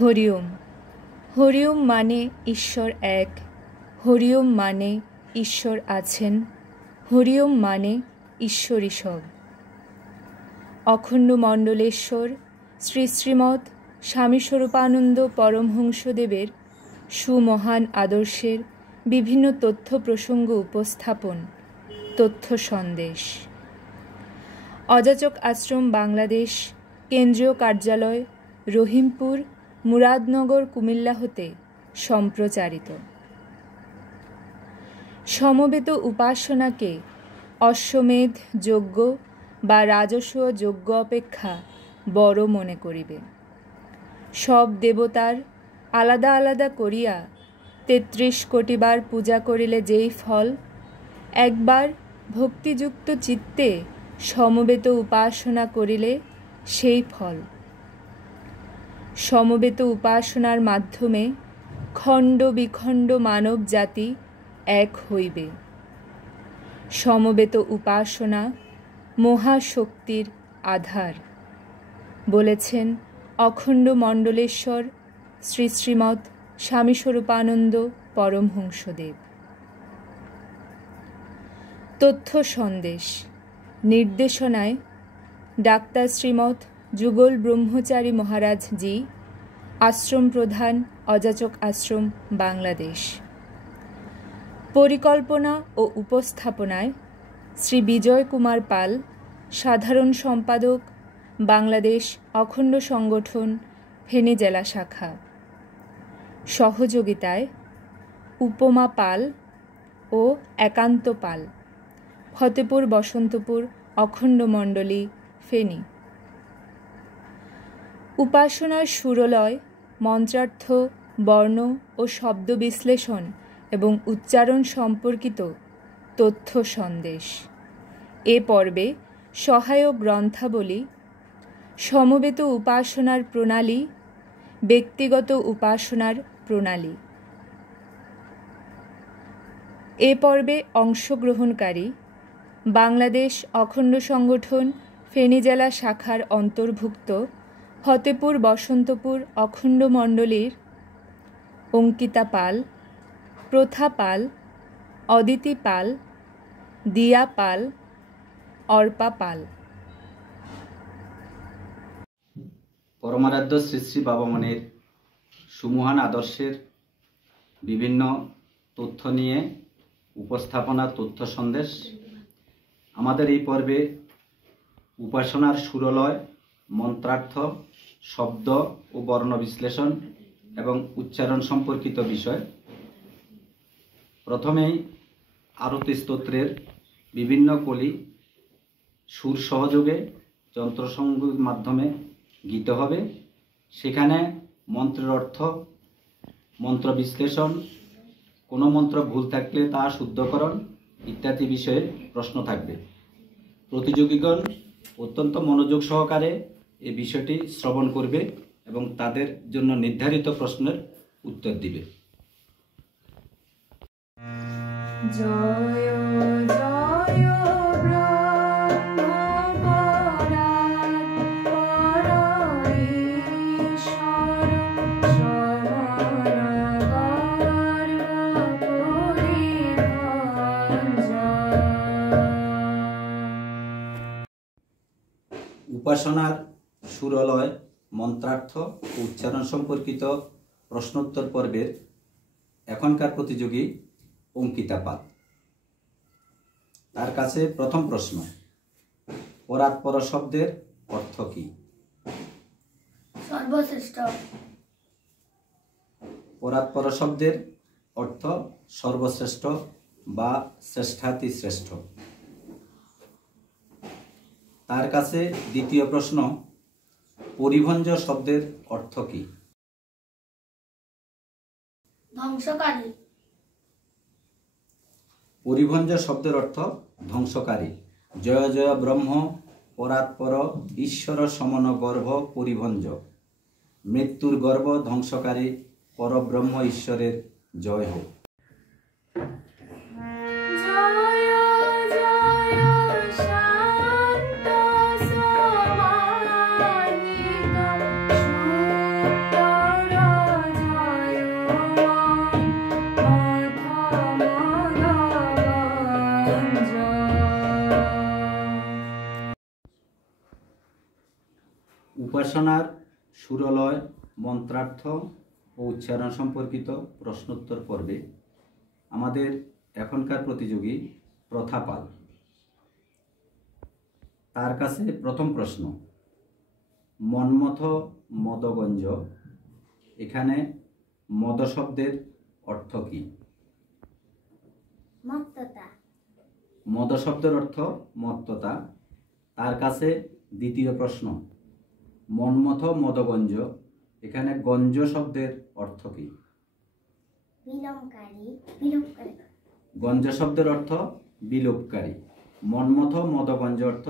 হরিওম। হরিওম মানে ঈশ্বর এক, হরিওম মানে ঈশ্বর আছেন, হরিওম মানে ঈশ্বরই সব। অখণ্ড মণ্ডলেশ্বর শ্রী শ্রীমৎ স্বামী স্বরূপানন্দ পরমহংসদেবের সুমহান আদর্শের বিভিন্ন তথ্য প্রসঙ্গ উপস্থাপন। তথ্য সন্দেশ। অযাচক আশ্রম বাংলাদেশ, কেন্দ্রীয় কার্যালয়, রহিমপুর, মুরাদনগর, কুমিল্লা হতে সম্প্রচারিত। সমবেত উপাসনাকে অশ্বমেধ যজ্ঞ বা রাজস্ব যজ্ঞ অপেক্ষা বড় মনে করিবে। সব দেবতার আলাদা আলাদা করিয়া ৩৩ কোটিবার পূজা করিলে যেই ফল, একবার ভক্তিযুক্ত চিত্তে সমবেত উপাসনা করিলে সেই ফল। সমবেত উপাসনার মাধ্যমে খণ্ড বিখণ্ড মানব জাতি এক হইবে। সমবেত উপাসনা মহাশক্তির আধার, বলেছেন অখণ্ড মণ্ডলেশ্বর শ্রী শ্রীমৎ স্বামী স্বরূপানন্দ পরমহংসদেব। তথ্য সন্দেশ। নির্দেশনায় ডাক্তার শ্রীমৎ যুগল ব্রহ্মচারী মহারাজ জি, আশ্রম প্রধান, অযাচক আশ্রম বাংলাদেশ। পরিকল্পনা ও উপস্থাপনায় শ্রী বিজয় কুমার পাল, সাধারণ সম্পাদক, বাংলাদেশ অখণ্ড সংগঠন, ফেনী জেলা শাখা। সহযোগিতায় উপমা পাল ও একান্ত পাল, ফতেপুর বসন্তপুর অখণ্ড মণ্ডলী, ফেনী। উপাসনার সুরলয়, মন্ত্রার্থ, বর্ণ ও শব্দ বিশ্লেষণ এবং উচ্চারণ সম্পর্কিত তথ্য সন্দেশ। এ পর্বে সহায়ক গ্রন্থাবলী, সমবেত উপাসনার প্রণালী, ব্যক্তিগত উপাসনার প্রণালী। এ পর্বে অংশগ্রহণকারী বাংলাদেশ অখণ্ড সংগঠন, ফেনী জেলা শাখার অন্তর্ভুক্ত ফতেপুর বসন্তপুর অখণ্ড মণ্ডলীর অঙ্কিতা পাল, প্রথা পাল, অদিতি পাল, দিয়া পাল, অর্পা পাল। পরমারাধ্য শ্রী শ্রী বাবামণির সুমহান আদর্শের বিভিন্ন তথ্য নিয়ে উপস্থাপনা তথ্য সন্দেশ। আমাদের এই পর্বে উপাসনার সুরলয়, মন্ত্রার্থ, শব্দ ও বর্ণ বিশ্লেষণ এবং উচ্চারণ সম্পর্কিত বিষয়। প্রথমেই আরতি স্তোত্রের বিভিন্ন কলি সুর সহযোগে যন্ত্রসঙ্গীর মাধ্যমে গীত হবে। সেখানে মন্ত্রের অর্থ, মন্ত্র বিশ্লেষণ, কোনো মন্ত্র ভুল থাকলে তা শুদ্ধকরণ ইত্যাদি বিষয়ে প্রশ্ন থাকবে। প্রতিযোগীগণ অত্যন্ত মনোযোগ সহকারে এই বিষয়টি শ্রবণ করবে এবং তাদের জন্য নির্ধারিত প্রশ্নের উত্তর দিবে। জয় জয় উপাসনার সুরলয়, মন্ত্রার্থ ও উচ্চারণ সম্পর্কিত প্রশ্নোত্তর পর্বের এখনকার প্রতিযোগী অঙ্কিতা পাল। তার কাছে প্রথম প্রশ্ন, পরাৎপর শব্দের অর্থ কি? সর্বশ্রেষ্ঠ। পরাৎপর শব্দের অর্থ সর্বশ্রেষ্ঠ বা শ্রেষ্ঠাতি শ্রেষ্ঠ। তার কাছে দ্বিতীয় প্রশ্ন, পরিভঞ্জ শব্দের অর্থ কি? ধ্বংসকারী। পরিভঞ্জ শব্দের অর্থ ধ্বংসকারী। জয় জয় ব্রহ্ম পরাৎপর ঈশ্বর সমন গর্ভ পরিভঞ্জ। মৃত্যুর গর্ভ ধ্বংসকারী পরব্রহ্ম ঈশ্বরের জয় হোক। শান্ত সমাহিত সুন্দর উপাসনার সুরলয়, মন্ত্রার্থ ও উচ্চারণ সম্পর্কিত প্রশ্নোত্তর পর্বে আমাদের এখনকার প্রতিযোগী প্রথাপাল। তার কাছে প্রথম প্রশ্ন, মন্মথ মদগঞ্জ, এখানে মদ শব্দের অর্থ কি? মত্ততা। মদ শব্দের অর্থ মত্ততা। তার কাছে দ্বিতীয় প্রশ্ন, মন্মথ মদগঞ্জ, এখানে গঞ্জ শব্দের অর্থ কি? বিলোপকারী। গঞ্জ শব্দের অর্থ বিলোপকারী। মন্মথ মদগঞ্জ অর্থ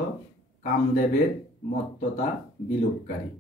কামদেবের মত্ততা বিলোপকারী।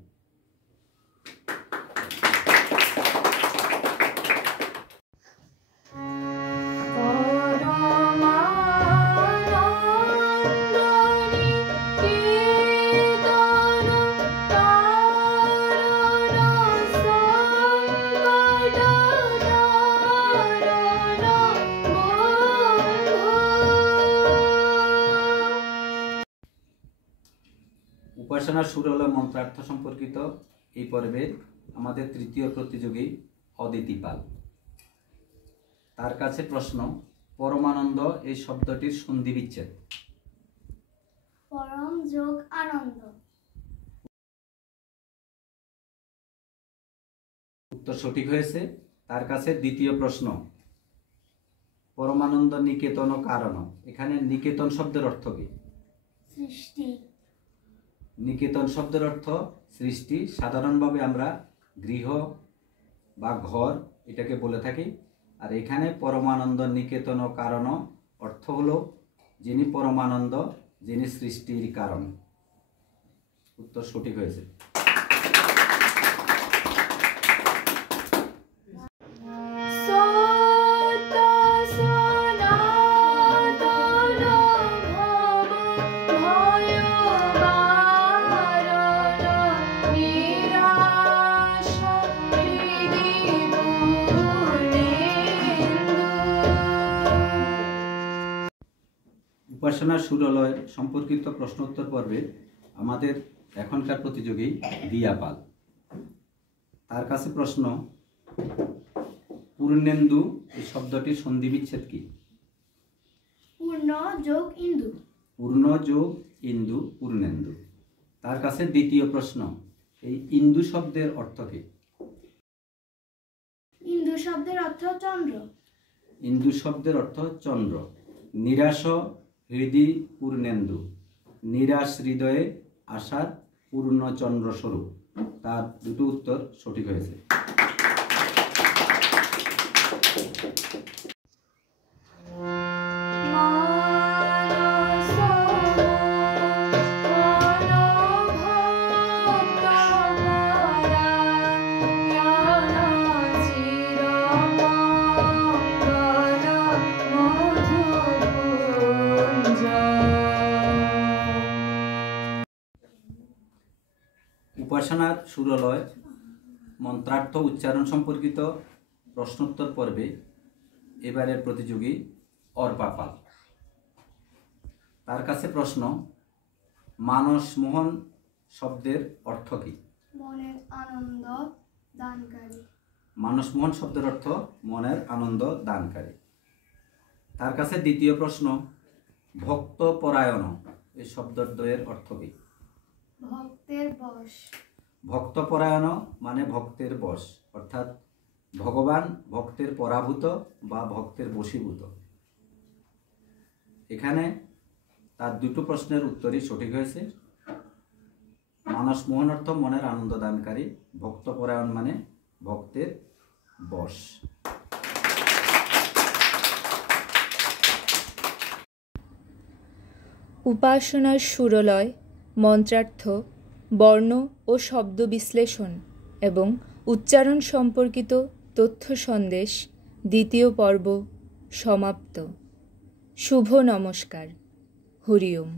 উপাসনার সুরলয় মন্ত্রার্থ সম্পর্কিত এই পর্বে আমাদের তৃতীয় প্রতিযোগী অদিতি পাল। তার কাছে প্রশ্ন, পরমানন্দ এই শব্দটির সন্ধি বিচ্ছেদ। পরম যোগ আনন্দ। উত্তর সঠিক হয়েছে। তার কাছে দ্বিতীয় প্রশ্ন, পরমানন্দ নিকেতন কারণ, এখানে নিকেতন শব্দের অর্থ কি? সৃষ্টি। নিকেতন শব্দের অর্থ সৃষ্টি। সাধারণভাবে আমরা গৃহ বা ঘর এটাকে বলে থাকি। আর এখানে পরমানন্দ নিকেতন কারণ অর্থ হলো যিনি পরমানন্দ, যিনি সৃষ্টির কারণ। উত্তর সঠিক হয়েছে। উপাসনার সুরলয় সম্পর্কিত প্রশ্নোত্তর পর্বে আমাদের এখনকার প্রতিযোগী দিয়া পাল। তার কাছে প্রশ্ন, পূর্ণেন্দু এই শব্দটির সন্ধি বিচ্ছেদ কি? পূর্ণ যোগ ইন্দু। পূর্ণ যোগ ইন্দু, পূর্ণেন্দু। তার কাছে দ্বিতীয় প্রশ্ন, এই ইন্দু শব্দের অর্থ কি? ইন্দু শব্দের অর্থ চন্দ্র। ইন্দু শব্দের অর্থ চন্দ্র। নিরাশ হৃদি পূর্ণেন্দু, নিরাশ হৃদয়ে আশার পূর্ণচন্দ্র স্বরূপ। তার দুটো উত্তর সঠিক হয়েছে। উপাসনার সুরলয় মন্ত্রার্থ উচ্চারণ সম্পর্কিত প্রশ্নোত্তর পর্বে এবারের প্রতিযোগী অর্পা পাল। তার কাছে প্রশ্ন, মানস মোহন শব্দের অর্থ কি? মনের আনন্দ দানকারী। মানস মোহন শব্দের অর্থ মনের আনন্দ দানকারী। তার কাছে দ্বিতীয় প্রশ্ন, ভক্ত পরায়ণ এই শব্দদ্বয়ের অর্থ কি? ভক্তের বশ। ভক্তপরায়ণ মানে ভক্তের বশ, অর্থাৎ ভগবান ভক্তের পরাভূত বা ভক্তের বশীভূত। এখানে তার দুটো প্রশ্নের উত্তরই সঠিক হয়েছে। মানস মোহন অর্থ মনের আনন্দ দানকারী, ভক্তপরায়ণ মানে ভক্তের বশ। উপাসনার সুরলয় মন্ত্রার্থ, বর্ণ ও শব্দ বিশ্লেষণ এবং উচ্চারণ সম্পর্কিত তথ্য সন্দেশ দ্বিতীয় পর্ব সমাপ্ত। শুভ নমস্কার। হরি ওম।